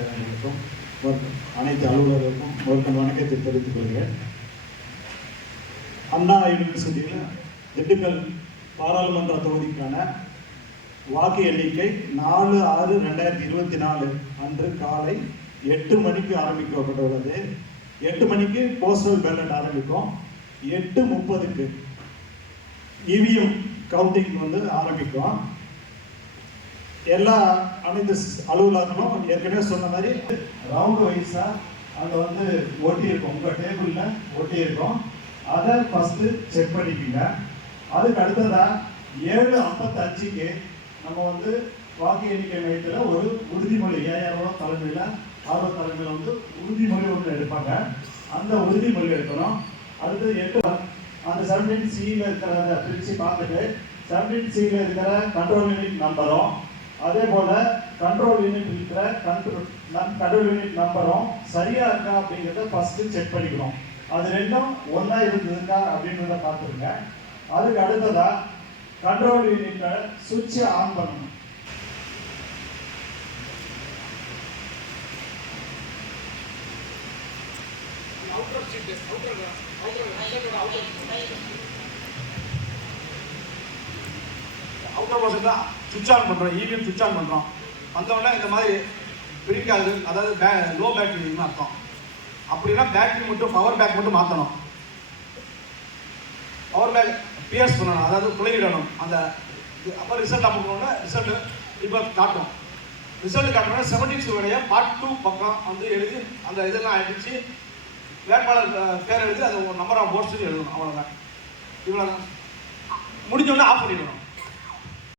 நேர்களுக்கும் அனைத்து அலுவலர்களுக்கும் ஒருத்தன் வணக்கத்தை தெரிவித்துக் கொள்கிறேன். அண்ணா யூனிவர்சிட்டியில் திண்டுக்கல் பாராளுமன்ற தொகுதிக்கான வாக்கு எண்ணிக்கை நாலு ஆறு ரெண்டாயிரத்தி இருபத்தி நாலு அன்று காலை எட்டு மணிக்கு ஆரம்பிக்கப்பட்டுள்ளது. எட்டு மணிக்கு போஸ்டல் பேலட் ஆரம்பிக்கும் எட்டு முப்பதுக்கு இவிஎம் கவுண்டிங் வந்து ஆரம்பிக்கும் எல்லா அனைத்து ஸ்- அலுவலர்களும் ஏற்கனவே சொன்ன மாதிரி ரவுண்டு வைஸாக அங்கே வந்து ஒட்டி இருக்கும் டேபிளில் டேபிள்ல ஒட்டி இருக்கும் அதை ஃபஸ்ட்டு செக் பண்ணிக்கோங்க. அதுக்கு அடுத்ததாக ஏழு ஐம்பத்தஞ்சுக்கு நம்ம வந்து வாக்கு எண்ணிக்கை மையத்தில் ஒரு உறுதிமொழி ஏஆர்ஓ தலைமையில் ஆர்வ தலைமையில் வந்து உறுதிமொழி ஒன்று எடுப்பாங்க. அந்த உறுதிமொழி எடுக்கணும். அடுத்து எட்டு அந்த செவன்டீன் சியில் இருக்கிறத பிரித்து பார்த்துட்டு செவன்டீன் சியில் இருக்கிற கண்ட்ரோல் யூனிட் நம்பரும் அதே போல் கண்ட்ரோல் யூனிட் இருக்கிற கண்ட்ரோல் கண்ட்ரோல் யூனிட் நம்பரும் சரியாக இருக்கா அப்படிங்கிறத ஃபஸ்ட்டு செக் பண்ணிக்கணும். அது ரெண்டும் ஒன்றா இருந்ததுக்கா அப்படின்றத பார்த்துருங்க. அதுக்கு அடுத்ததாக கண்ட்ரோல் யூனிட்டை சுவிட்சை ஆன் பண்ணணும். அவுட்டர் பர்சன் தான் சுவிட்ச் ஆன் பண்ணுறோம் இவிஎம் சுவிட்ச் ஆன் பண்ணுறோம் வந்தோடனே இந்த மாதிரி பிரிக் ஆகுது அதாவது பே லோ பேட்டரின்னு அர்த்தம். அப்படின்னா பேட்டரி மட்டும் பவர் பேக் மட்டும் மாற்றணும் பவர் பேக் பிஎஸ் பண்ணணும் அதாவது குளிரிடணும் அந்த அப்போ ரிசல்ட் அப்போனோட ரிசல்ட்டு இப்போ காட்டும் ரிசல்ட் காட்டணும்னா செவன்டீன் உடைய பார்ட் டூ பக்கம் வந்து எழுதி அந்த இதெல்லாம் அடித்து வேட்பாளர் பேர் எழுதி அது ஒரு நம்பர் ஆஃப் போர்ட்ஸ் எழுதணும். அவ்வளோதான் இவ்வளோதான் முடிஞ்சோடனே ஆஃப் பண்ணிடணும்.